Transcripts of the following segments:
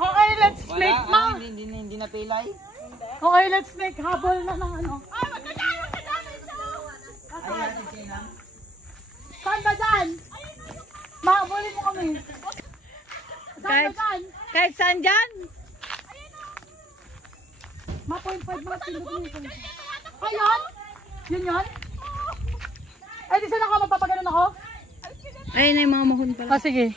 Okay, let's make ma. Hindi na pilay. Okay, let's make habol na ng ano. Saan ba dyan? Mahabulin mo kami. Saan ba dyan? Kahit saan dyan? Ma-point 5 mga pinag-umitin. Ayun? Yun yun? Eh, di saan ako? Magpapaganon ako? Ayun na yung mga mahon pala. Ah, sige.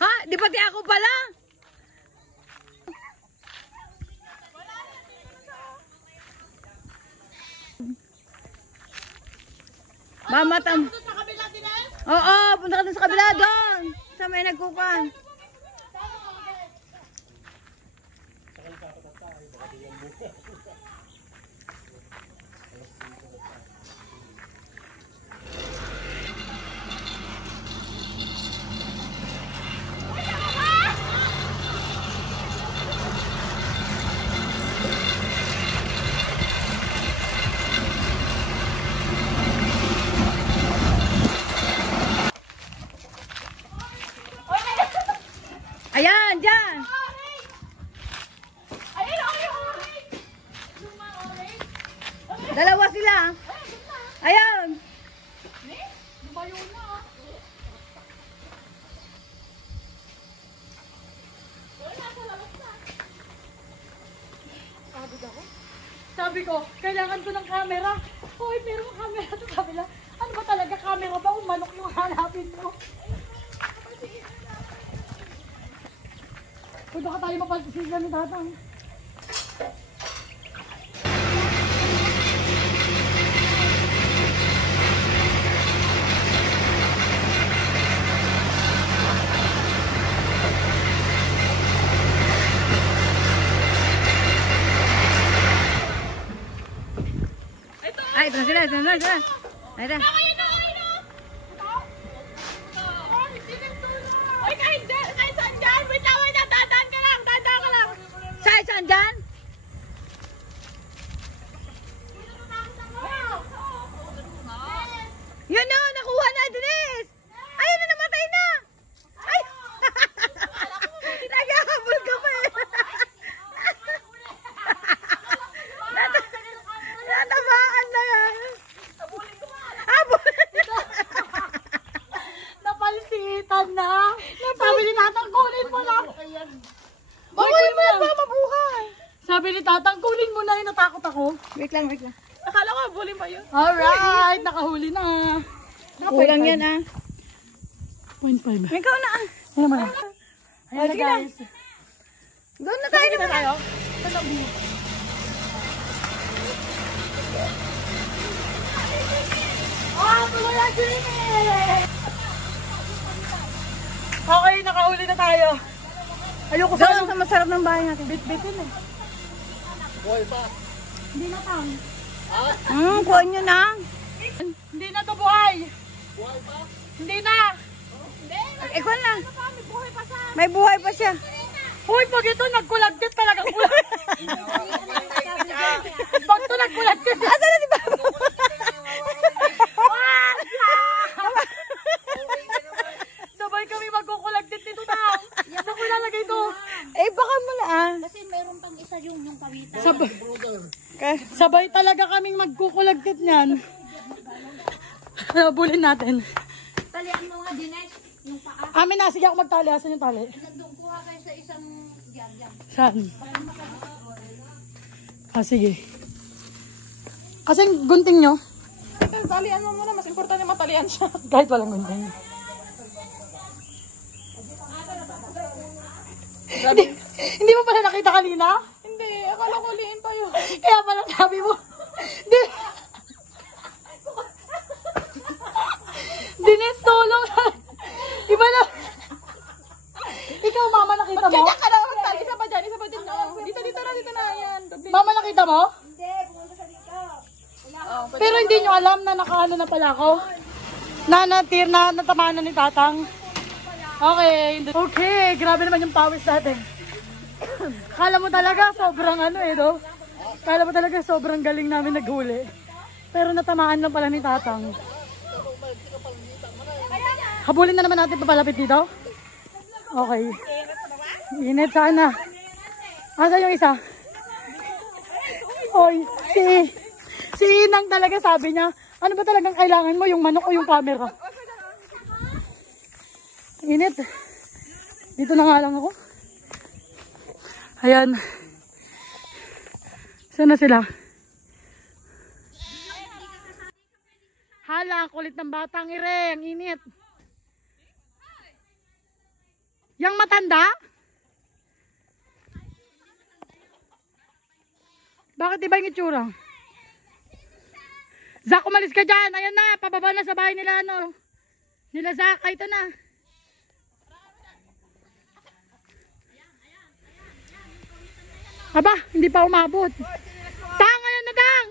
Ha? Di pati ako pala? Mamatang. Oo, punta ka dun sa kabila doon. Sa may nagkukan. Ayan, dyan. Dalawa sila. Ayan. Sabi ko, kailangan ko ng camera. Hoy, pero ang camera ito kabila. Ano ba talaga camera ba? Kung manok yung hanapin mo. Kung baka tayo mapalsisila ni tatang. Ay, ito sila, ito na, ito na. Ay, ito. Hoy, kahit saan dyan! Wait lang, dadaan ka lang! Dadaan ka lang! Saan dyan? Yun o, nakuha na, Denise! Ayun na, namatay na! Ay! Naghahabol ka pa eh! Natamaan na yan! Habol! Napalsitan na! Sabi ni tatang, kunin mo lang! Kunin mo yan ba, mabuhay! Sabi ni tatang, kunin mo na yun, natakot ako. Wait lang, wait lang. Akala ko, bulin pa yun. Alright, nakahuli na. Kulang yan ah. 0.5. Ikaw na ah. Ayan mo na. Ayan na guys. Doon na tayo Sige na naman. tayo. Tanong mo. Tuloy ang swimming! Okay, nakahuli na tayo. Ayoko sa Doon sa masarap ng bahay natin. bit-bitin eh. Boy pa. Hindi na tang. Kuha nyo na. Hindi na to buhay. Hindi na. Ikaw na. May buhay pa siya. Hoy, pag ito nagkulagtit talaga kulang. Pag ito nagkulagtit. Asa na si Papa? Sabay kami magkukulagtit nito tao. Saan ko ilalagay ito? Eh, baka mo na ah. Kasi meron pang isa yung kawitan. Sabay talaga kaming magkukulagtit niyan. Bulin natin. Talian mo nga, Dines, yung paa. Amin na, sige ako magtali. Asan yung tali? Nandun, kuha kayo sa isang yan. Saan? Ah, sige. Kasi gunting nyo. Talian mo muna, mas importante matalian siya. Kahit walang gunting. Hindi mo pala nakita kanina? Hindi, akala ko liin pa yun. Kaya pala sabi mo. Di... Dines, tulong. Iba na. Ikaw, mama, nakita mo? Kaya ka na magtali, isa pa dyan, isa pa din. Dito na yan. Mama, nakita mo? Hindi, pumunta sa dito. Pero hindi nyo alam na nakaano na pala ako. Na natamaan na ni tatang. Okay. Okay, grabe naman yung pawis natin. Kala mo talaga sobrang ano eh, no? Kala mo talaga sobrang galing namin naghuli. Pero natamaan lang pala ni tatang. Ayan na! Habulin na naman natin papalapit dito. Okay. Init sana. Asa yung isa? Oy, si Inang talaga sabi niya, ano ba talagang kailangan mo, yung manok o yung camera? Init. Dito na nga lang ako. Ayan. Saan na sila? Hala, ang kulit ng batang ire. Ang init. Yang matanda? Bakit iba yung itsura? Zach, umalis ka dyan. Ayan na, pababa na sa bahay nila, ano. Nila Zach, ito na. Aba, hindi pa umabot. Tang, ayan na, Tang.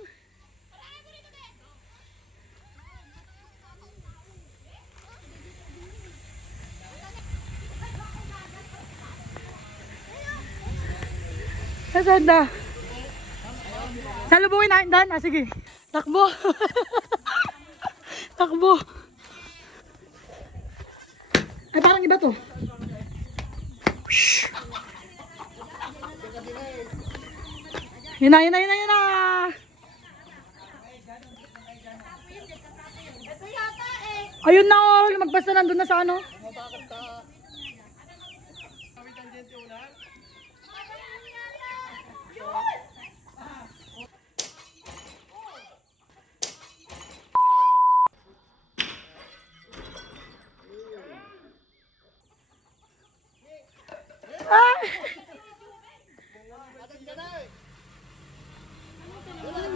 Nasaan na? Salubungin natin doon. Ah, sige. Takbo. Takbo. Ay, parang iba to. Shhh. Yun na, yun na, yun na, yun na. Ayun na, oh. Lumagpas na nandun na sa ano.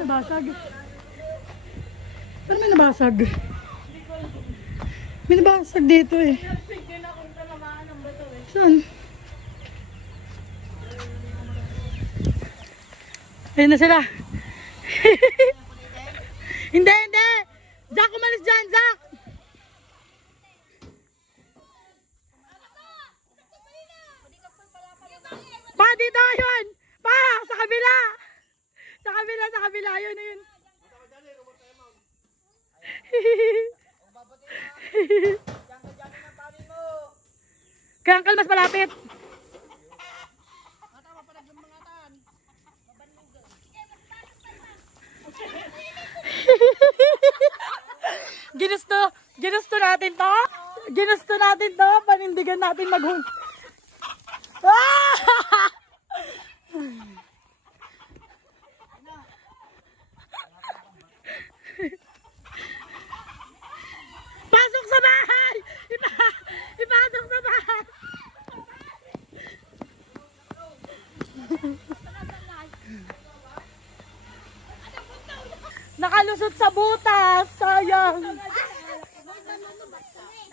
Nabasag. Pero may nabasag. May nabasag dito eh. Saan? Ayun na sila. Hindi, hindi. Zach, umalis dyan, Zach. Pa, dito yun. Pa, sa kabila. Sa kabila, sa kabila. Yun, yun. Kaya ang kalmas malapit. Ginusto natin to. Ginusto natin to. Panindigan natin maghul. Pasok sa bahay! Ipasok sa bahay! Nakalusot sa butas! Sayang!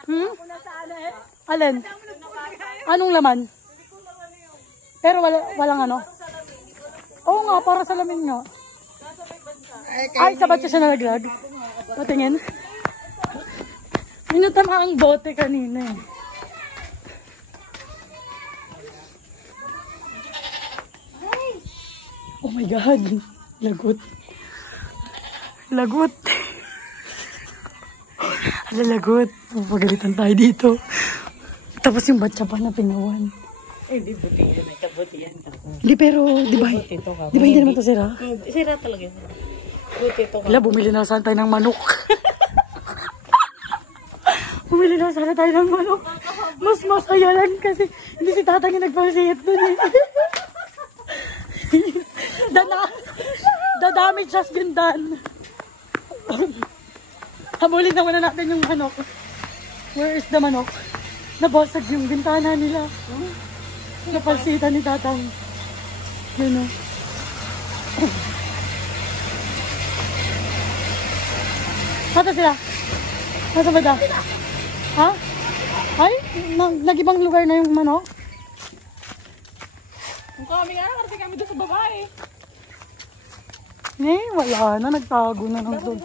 Hmm? Alin? Anong laman? Pero walang ano? Oo nga, para sa lamin nga. Ay, sa batya siya nalaglag. Patingin. Minutama ang bote kanina eh. Oh my God. Lagot. Lagot. Lagot. Pagalitan tayo dito. Tapos yung batya pa na pinawan. Eh, di buti yan. May kabuti yan. Hindi, pero di ba hindi naman to sira? Sira talaga. Buti ito ka. Wala, bumili na sana tayo ng manok. Bumili na sana tayo ng manok. Mas masaya lang kasi hindi si tatang yung nagpasihit dun eh. Damage just yun done. Habulin na muna natin yung manok. Where is the manok? Nabasag yung bintana nila. Napalsitan ni tatang. Yun o. Nasa sila? Nasa ba da? Ha? Ay? Nag-ibang lugar na yung manok? Kung kami nga, kasi kami doon sa babae. Eh, wala na. Nagtago na lang doon.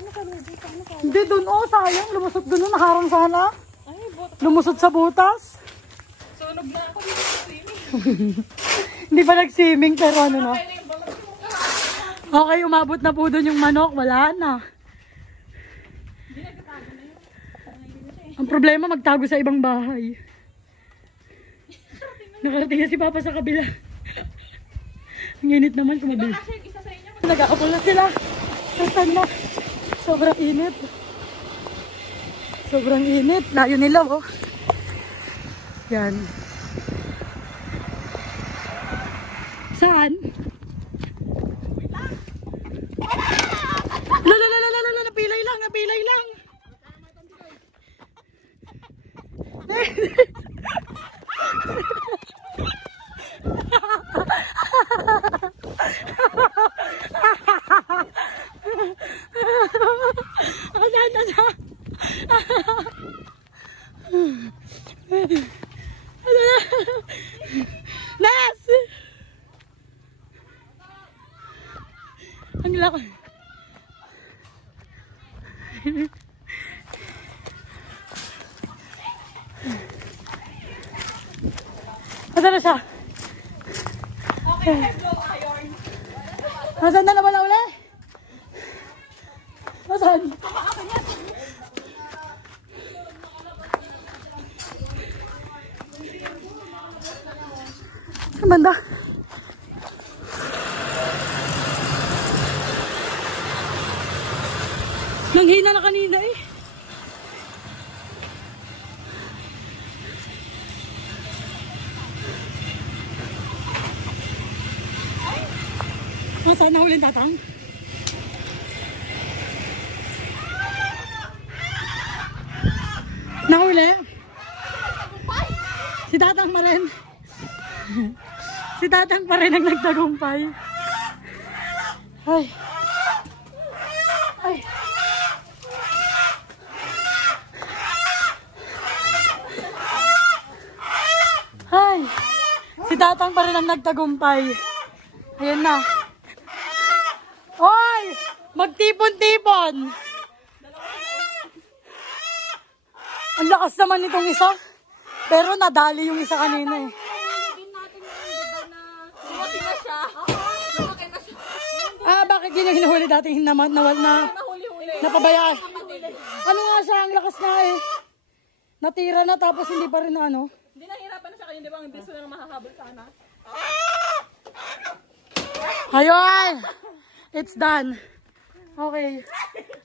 Hindi doon. Oh, sayang. Lumusot doon. Naharang sana. Lumusot sa butas. Sunog na ako dito sa swimming. Hindi pa nag-swimming pero ano na. Okay, umabot na po doon yung manok. Wala na. Ang problema, magtago sa ibang bahay. Nakarating na si Papa sa kabila. Ang init naman, kumabili. Nag-aapol na sila. Nasaan na? Sobrang init. Sobrang init. Layo nila, oh. Yan. Saan? Lala, napilay lang. Nas! Ang laki. Nasaan na siya? Okay, go iron. Nasaan na naman na uli? Nasaan? Ang banda. Nanghina na kanina eh. Saan nahuli tatang? Nahuli? Si tatang pa rin. Si tatang pa rin ang nagtagumpay. Ay. Ay. Ay. Si tatang pa rin ang nagtagumpay. Ayan na. Hoy! Magtipon-tipon! Ang lakas naman nitong isa. Pero nadali yung isa kanina eh. Lumaki na siya. Lumaki na siya. Ah, bakit yun yung hinuhuli dati? Nawal na. Nahuli-huli. Napabayaan. Ano nga siya? Ang lakas na eh. Natira na tapos hindi pa rin na ano. Hindi nahirapan na sa kanya, di ba? Ang biso na mahahabol sana. Ayun! It's done. Okay.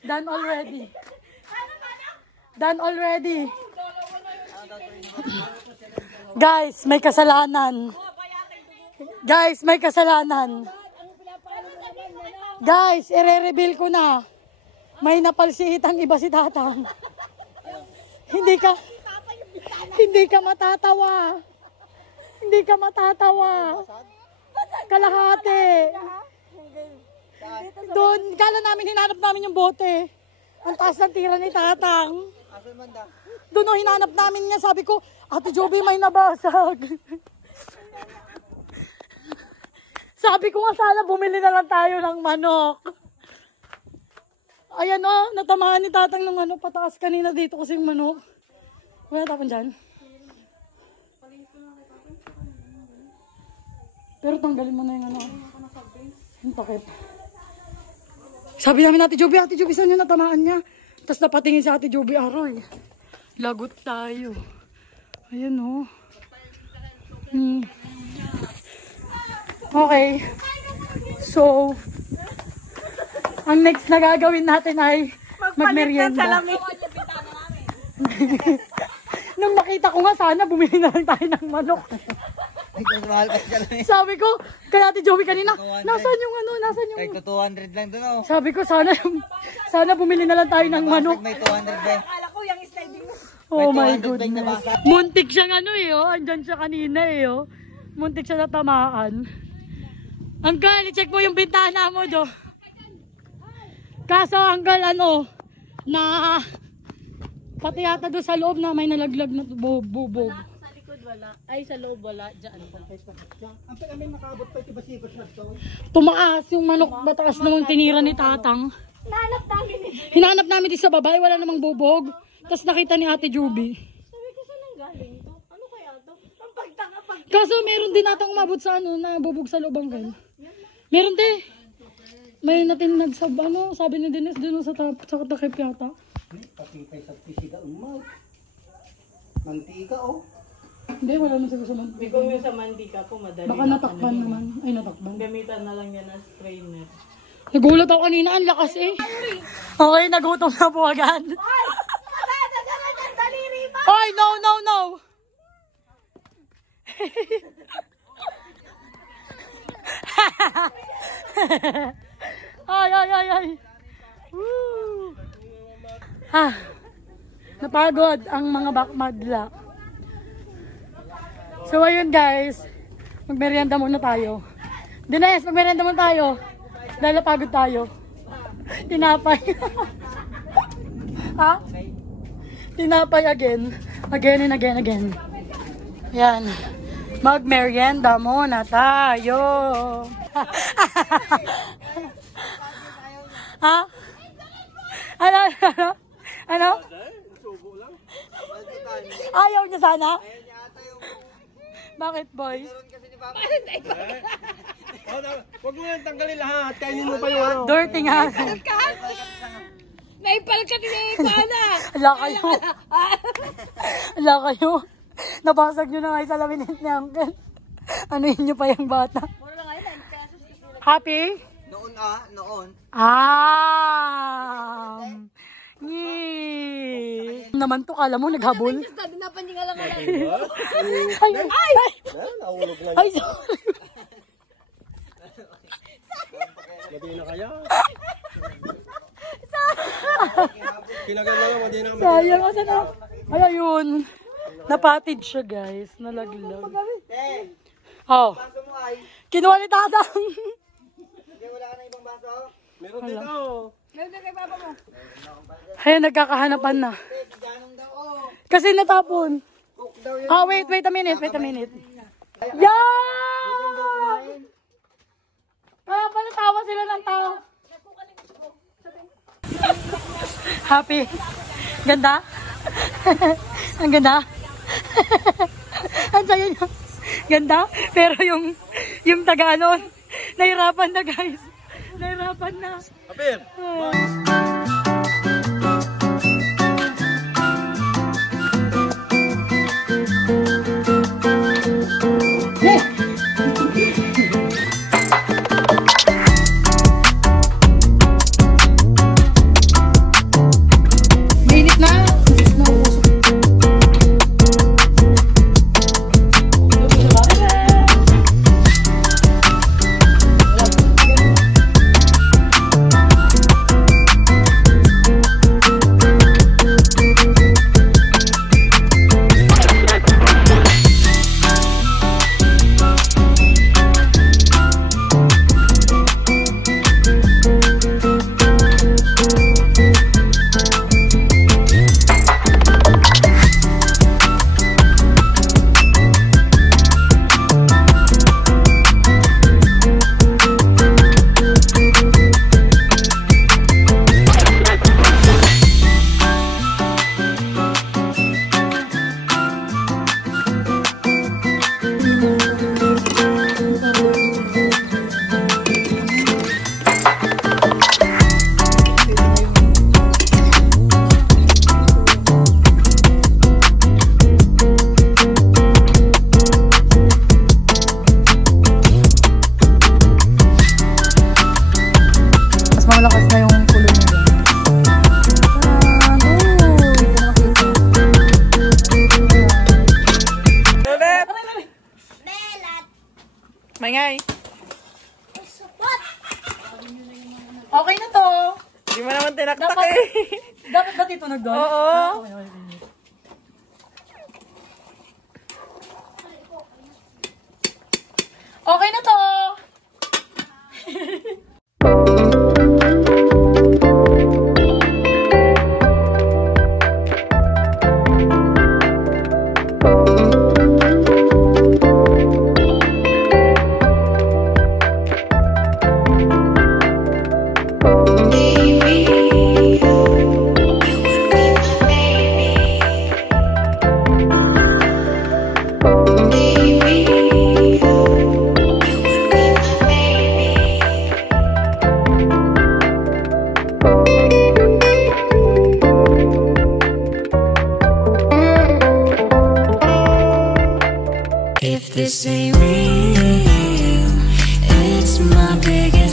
Done already. Done already. Guys, may kasalanan. Guys, may kasalanan. Guys, ire-reveal ko na. May napalsiitang iba si tatang. Hindi ka matatawa. Hindi ka matatawa. Kalahati. Doon, kala namin hinanap namin yung bote. Ang taas ng tira ni tatang. Doon hinanap namin niya. Sabi ko, Ate Joby, may nabasag. Sabi ko nga sana bumili na lang tayo ng manok. Ayan o, natamaan ni tatang ng ano, pataas kanina dito kasi yung manok. Wala tapon dyan. Pero tanggalin mo na yung ano. Yung takip. Sabi namin Ate Joby, saan yung natamaan niya? Tapos napatingin si Ate Joby, aroy. Lagot tayo. Ayan o. Okay. So, ang next na gagawin natin ay magmerienda. Nung makita ko nga sana, bumili na lang tayo ng manok. Sabi ko, kaya Ate Joey kanina, nasaan yung ano, nasaan yung... Kahit 200 lang doon oh. Sabi ko, sana bumili na lang tayo ng manok. May 200 ba? Oh my goodness. Muntik siyang ano eh, oh. Andyan siya kanina eh, oh. Muntik siya natamaan. Uncle, i-check mo yung bintana mo, do. Kaso, Uncle, ano, na pati yata doon sa loob na may nalaglag na bubog. Sa likod wala. Ay, sa loob wala. Diyan. Tumaas yung manok, mataas namang tinira ni tatang. Hinanap namin din sa babae, wala namang bubog. Tapos nakita ni Ate Joby. Sabi ko, saan ang galing to? Ano kaya to? Ang pagtanga. Kaso meron din natang umabot sa ano, na bubog sa loob Uncle. Meron din. May natin nagsab, ano, sabi ni Dennis dun sa takip yata. Mantika, oh. Hindi, wala naman siguro sa May kung yung sa mantika po, madali. Baka natakpan naman. Ay, natakpan. Gamitan na lang yan na strainer. Nagulat ako kanina, ang lakas eh. Okay, nagutom na po agad. Ay, no, no, no. Ay, ay, ay, ay. Woo. Ah, napagod ang mga bakmadla. So, ayun guys. Magmerienda muna tayo. Dines, magmerienda muna tayo. Dahil napagod tayo. Tinapay. Ha? Tinapay again. Again and again, again. Yan. Magmerienda muna tayo. Ha? Ano? Ano? Ano? Ayaw niya sana? Bakit, boy? Huwag mo nang tanggalin lahat. Kainin mo pa yung ano. Dirty nga. Naipal ka din eh, paana. Ala kayo. Ala kayo. Nabasag nyo na nga yung salamin ni Uncle. Ano yun nyo pa yung bata? Happy? Noon noon. Yee. Naman to, kala mo naghabol. Sabi na paningala ka lang. Ay! Ay! Nahulog lang. Ay! Sorry. Madi na kaya. Kinagal na lang, madi na kami. Sayang, asa na? Ay, ayun. Napatid siya, guys. Nalaglag. Oh. Baso mo ay. Kinuha ni Tatang. Hindi, wala ka na ibang baso? Meron dito. Meron na kay papa mo. Ay, nagkakahanapan na. Si Janong daw, oh. Kasi natapon. Cook daw yun. Ah, wait a minute, wait a minute. Yan! Kaya pala tawa sila ng tao. Happy. Ganda? Ang ganda? Ang saya niya. Ganda? Pero yung taga-anon, nahirapan na guys. Nahirapan na. Apir. Mainit na. Malakas na yung kulong niya. Mangay. Okay na to. Hindi mo naman tinaktak eh. Dapat ba titunog doon? Oo. Okay na to. this ain't real. It's my biggest